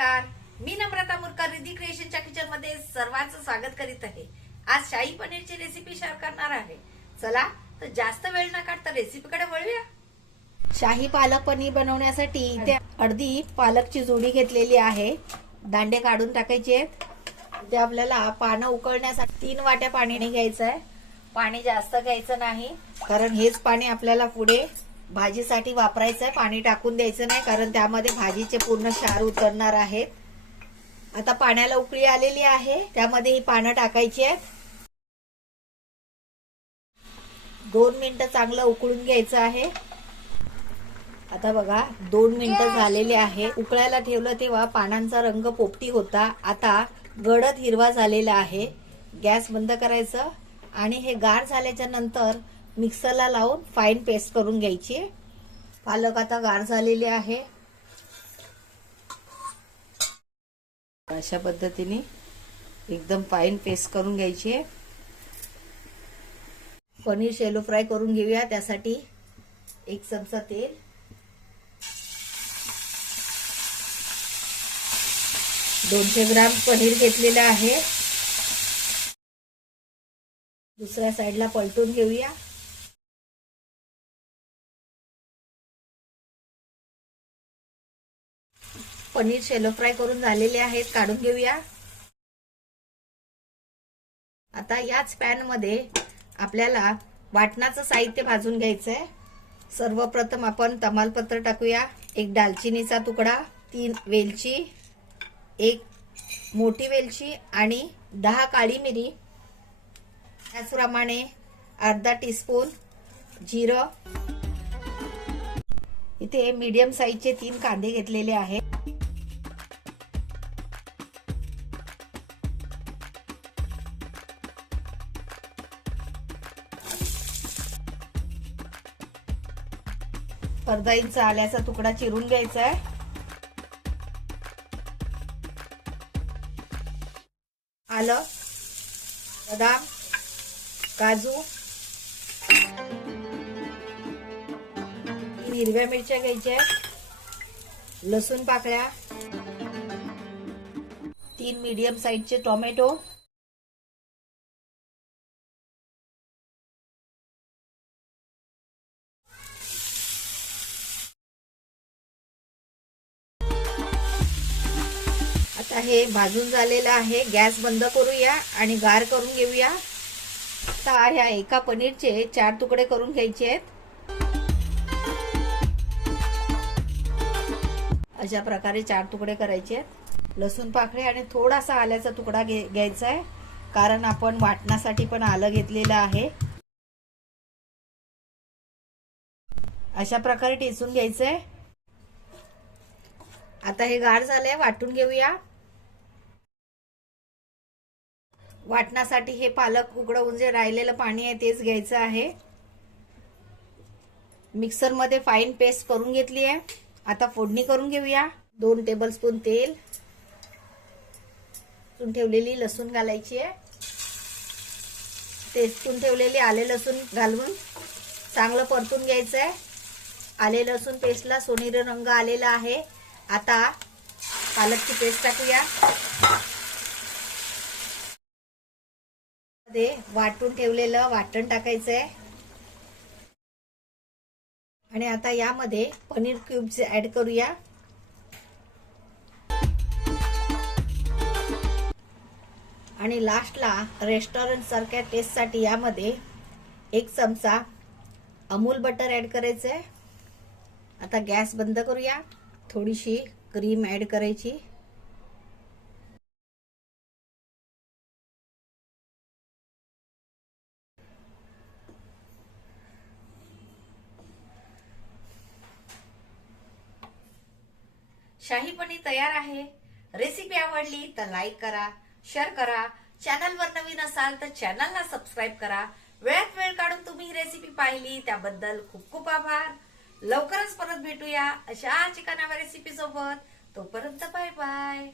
नमस्कार. मी नम्रता मुरकर रिधी क्रिएशनच्या किचनमध्ये सर्वांचं स्वागत करीत आहे. आज शाही पनीरची रेसिपी शेअर करणार आहे. चला तर जास्त वेळ न काढता रेसिपीकडे वळूया. शाही पालक पनीर बनवण्यासाठी इथे अर्धी पालकची जोडी घेतलेली आहे. दांडे काढून टाकायचे आहेत. ते आपल्याला पानं उकळण्यासाठी तीन वाट्या पाणी घ्यायचं आहे पाणी जास्त घ्यायचं नाही कारण हेच पाणी आपल्याला पुढे भाजीसाठी वापरायचं आहे पाणी टाकून द्यायचं नाही कारण त्यामध्ये भाजीचे पूर्ण क्षार उतरणार आहेत आता पाण्याला उकळी आलेली आहे त्यामध्ये ही पानं टाकायची आहेत. दोन मिनिटं चांगलं उकळून घ्यायचं आहे. आता बघा दोन मिनिटं झालेले आहे. उकळायला ठेवलं तेव्हा पानांचा रंग पोपटी होता. आता गडद हिरवा झालेला आहे. गॅस बंद करायचं. आणि हे गार झाल्याच्यानंतर मिक्सरला लावून फाईन पेस्ट करून घ्यायची. पालक आता गार झालेले आहे. अशा पद्धतीने एकदम फाईन पेस्ट करून घ्यायची. आहे पनीर शेलो फ्राय करून घेऊया. त्यासाठी एक चमचा तेल. दोनशे ग्राम पनीर घेतलेलं आहे. दुसऱ्या साईडला पलटून घेऊया. पनीर शेलो फ्राय करून झालेले आहेत काढून घेऊया. आता याच पॅनमध्ये आपल्याला वाटणाचं साहित्य भाजून घ्यायचंय. सर्वप्रथम आपण तमालपत्र टाकूया. एक दालचिनीचा तुकडा तीन वेलची एक मोठी वेलची आणि दहा काळी मिरी. त्याचप्रमाणे अर्धा टीस्पून जिरं. इथे मीडियम साईजचे तीन कांदे घेतलेले आहेत. अर्धा इंच आल्याचा तुकडा चिरून घ्यायचा आहे. आलं बदाम काजू हिरव्या मिरच्या घ्यायच्या लसूण पाकळ्या तीन मीडियम साईजचे टोमॅटो हे भाजून झालेलं आहे. गॅस बंद करूया आणि गार करून घेऊया. आता ह्या एका पनीरचे चार तुकडे करून घ्यायचे आहेत. अशा प्रकारे चार तुकडे करायचे आहेत. लसूण पाखरे आणि थोडासा आल्याचा तुकडा घे घ्यायचा आहे. कारण आपण वाटण्यासाठी पण आलं घेतलेलं आहे. अशा प्रकारे टेचून घ्यायचंय. आता हे गार झालंय वाटून घेऊया. वाटण्यासाठी हे पालक उकडवून जे राहिलेलं पाणी आहे तेच घ्यायचं आहे. मिक्सरमध्ये फाईन पेस्ट करून घेतली आहे. आता फोडणी करून घेऊया. दोन टेबलस्पून तेल. ठेवलेली लसूण घालायची आहे. तेचून ठेवलेली आले लसूण घालून चांगलं परतून घ्यायचं आहे आले लसूण पेस्टला सोनेरी रंग आलेला आहे. आता पालकची पेस्ट टाकूया. मध्ये वाटून ठेवलेलं वाटण टाकायचंय. आणि आता यामध्ये पनीर क्यूब्स ऍड करूया. आणि लास्टला रेस्टॉरंट सारख्या टेस्टसाठी यामध्ये एक चमचा अमूल बटर ऍड करायचंय. आता गॅस बंद करूया. थोडीशी क्रीम ऍड करायची. शाही पनीर तयार आहे. रेसिपी आवडली तर लाईक करा शेअर करा. चॅनलवर नवीन असाल तर चॅनलला सबस्क्राईब करा. वेळात वेळ काढून तुम्ही ही रेसिपी पाहिली त्याबद्दल खूप खूप आभार. लवकरच परत भेटूया अशा चिकनाव्या रेसिपी सोबत. तोपर्यंत बाय बाय